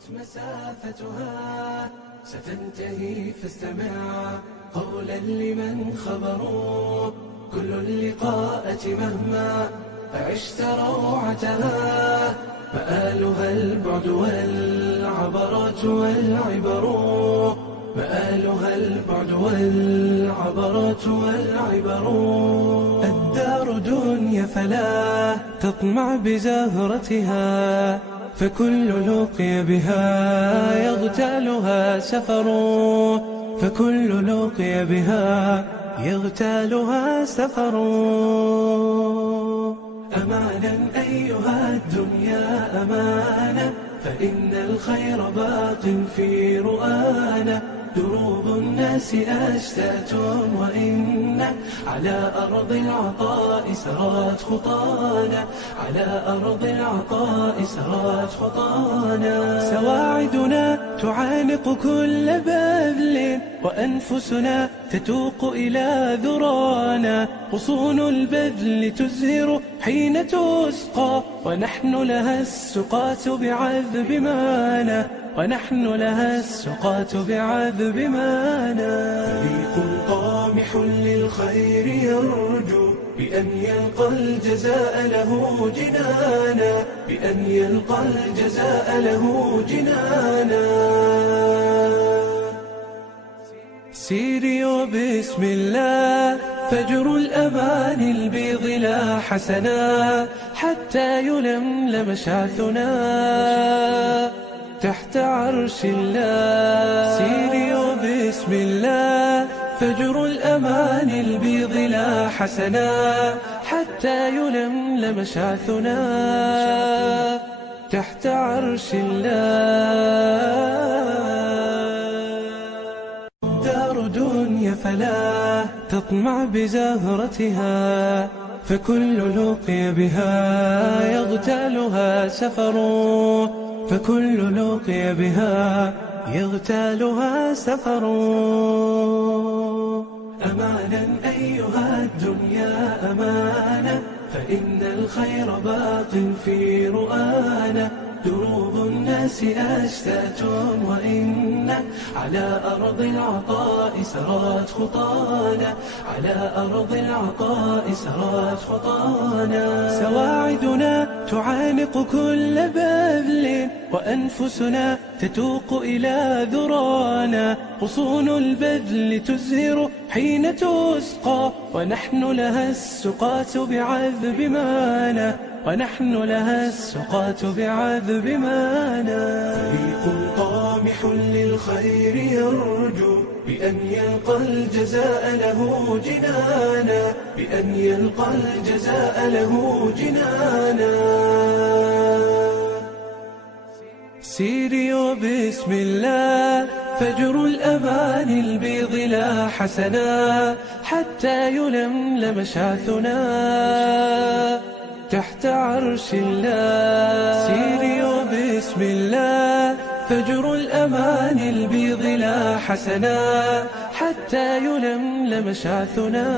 طالت مسافتها ستنتهي فاستمع قولا لمن خبروا كل اللقاءة مهما عشت روعتها مآلها البعد والعبرات والعبر مآلها البعد والعبرات والعبر الدار دنيا فلا تطمع بزهرتها فكل لقي بها يغتالها سفر فكل لقي بها يغتالها سفر أمانا أيها الدنيا أمانا فإن الخير باق في رؤانا دروب الناس أشتات وإن على أرض العطاء سرت خطانا على أرض العطاء سرت خطانا سواعدنا تعانق كل بذل وأنفسنا تتوق إلى ذرانا غصون البذل تزهر حين تسقى ونحن لها السقاة بعذب مانا ونحن لها السقاة بعذب مانا فريق طامح للخير يرجو بأن يلقى الجزاء له جنانا بأن يلقى الجزاء له جنانا سيري وبسم الله فجر الأمان البيض لا حسنا حتى يلملم شعثنا تحت عرش الله سيري وبسم الله فجر الأمان البيض لا حسنا حتى يلملم شعثنا تحت عرش الله دار دنيا فلا تطمع بزهرتها فكل لقي بها يغتالها سفر فكل لقي بها يغتالها سفر أمانا أيها الدنيا أمانا فإن الخير باق في رؤانا دروب الناس أشتات وإن على أرض العطاء سرت خطانا على أرض العطاء سرت خطانا سواعدنا تعانق كل بذل وأنفسنا تتوق إلى ذرانا غصون البذل تزهر حين تسقى ونحن لها السقاة بعذب مانا ونحن لها السقاة بعذب مانا فريق طامح للخير يرجو بأن يلقى الجزاء له جنانا بأن يلقى الجزاء له جنانا سيري وبسم الله فجر الأمان البيض لا حسنا حتى يلملم شعثنا تحت عرش الله سيري وبسم الله فجر الأمان البيض لا حسنا حتى يلملم شعثنا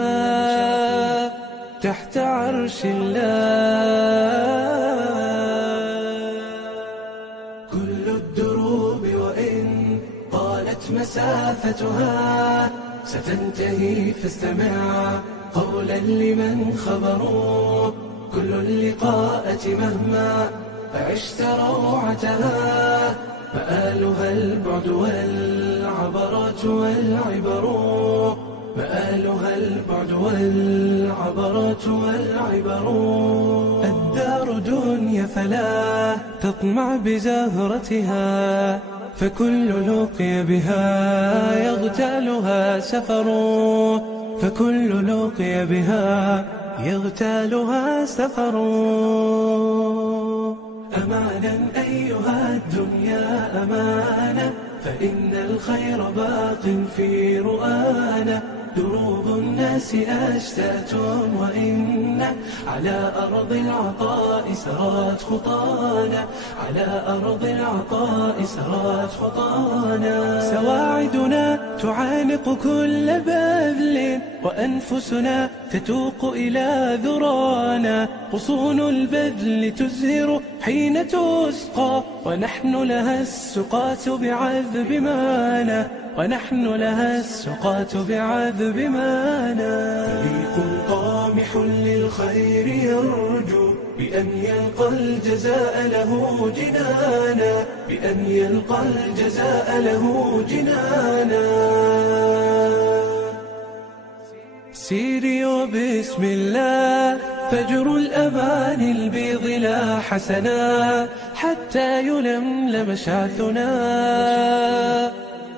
تحت عرش الله كل الدروب وإن طالت مسافتها ستنتهي فاستمع قولا لمن خبروا كل اللقاءة مهما عشت روعتها مآلها البعد والعبرات والعبر مآلها البعد والعبرات والعبر الدار دنيا فلا تطمع بزهرتها فكل لقي بها يغتالها سفر فكل لقي بها يغتالها سفر أمانا أيها الدنيا أمانا فإن الخير باق في رؤانا دروب الناس أشتات وإن على أرض العطاء سرت خطانا، على أرض العطاء سرت خطانا. سواعدنا تعانق كل بذل، وأنفسنا تتوق إلى ذرانا. غصون البذل تزهر حين تسقى، ونحن لها السقاة بعذب مانا، ونحن لها السقاة بعذب مانا. فريق طامح للخير يرجو بأن يلقى الجزاء له جنانا، بأن يلقى الجزاء له جنانا. سيري وبسم الله فجر الأمان البيض لا حسنا، حتى يلملم شعثنا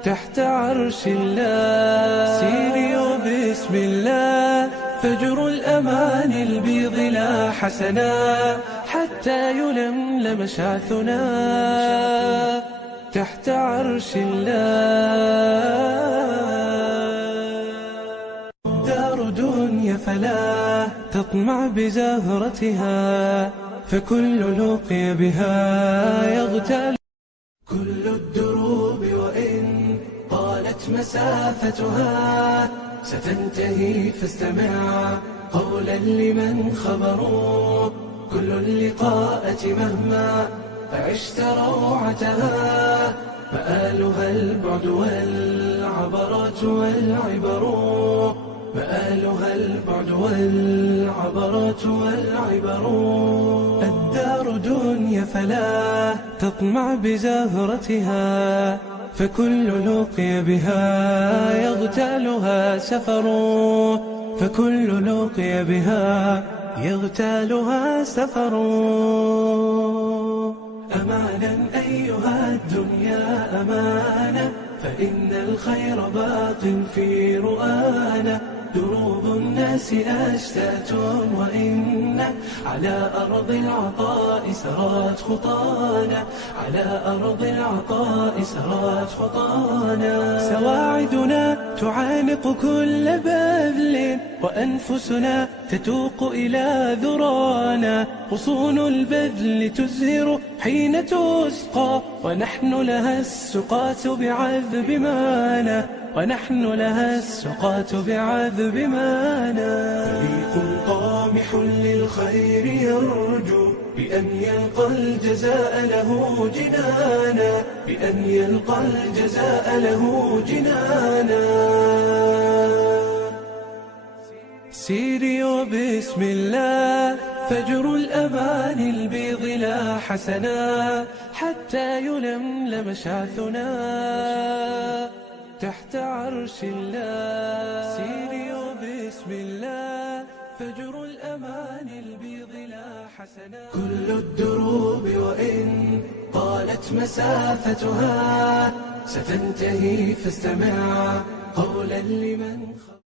تحت عرش الله. سيري وبسم الله فجر الأمان البيض لا حسنا، حتى يلملم شعثنا تحت عرش الله. دار دنيا فلا تطمع بزهرتها، فكل لقي بها يغتال. كل الدروب وإن طالت مسافتها ستنتهي، فاستمع قولا لمن خبروا. كل اللقاءة مهما عشت روعتها، مآلها البعد والعبرات والعبر، مآلها البعد والعبرات والعبر. الدار دنيا فلا تطمع بزهرتها، فكل لقي بها يغتالها سفر، فكل لقي بها يغتالها سفر. أمانا أيها الدنيا أمانة، فإن الخير باق في رؤانا. دروب الناس أشتات وإن على أرض العطاء سرت خطانا، على أرض العطاء سرت خطانا. سواعدنا تعانق كل بذل، وأنفسنا تتوق إلى ذرانا. غصون البذل تزهر حين تسقى، ونحن لها السقاة بعذب مانا، ونحن لها السقاة بعذب مانا. فريق طامح للخير يرجو بأن يلقى الجزاء له جنانا، بأن يلقى الجزاء له جنانا. سيري وبسم الله فجر الأمان البيض لا حسنا، حتى يلملم شعثنا تحت عرش الله. سيري وبسم الله فجر الأمان البيض لا حسنا. كل الدروب وإن طالت مسافتها ستنتهي، فاستمع قولا لمن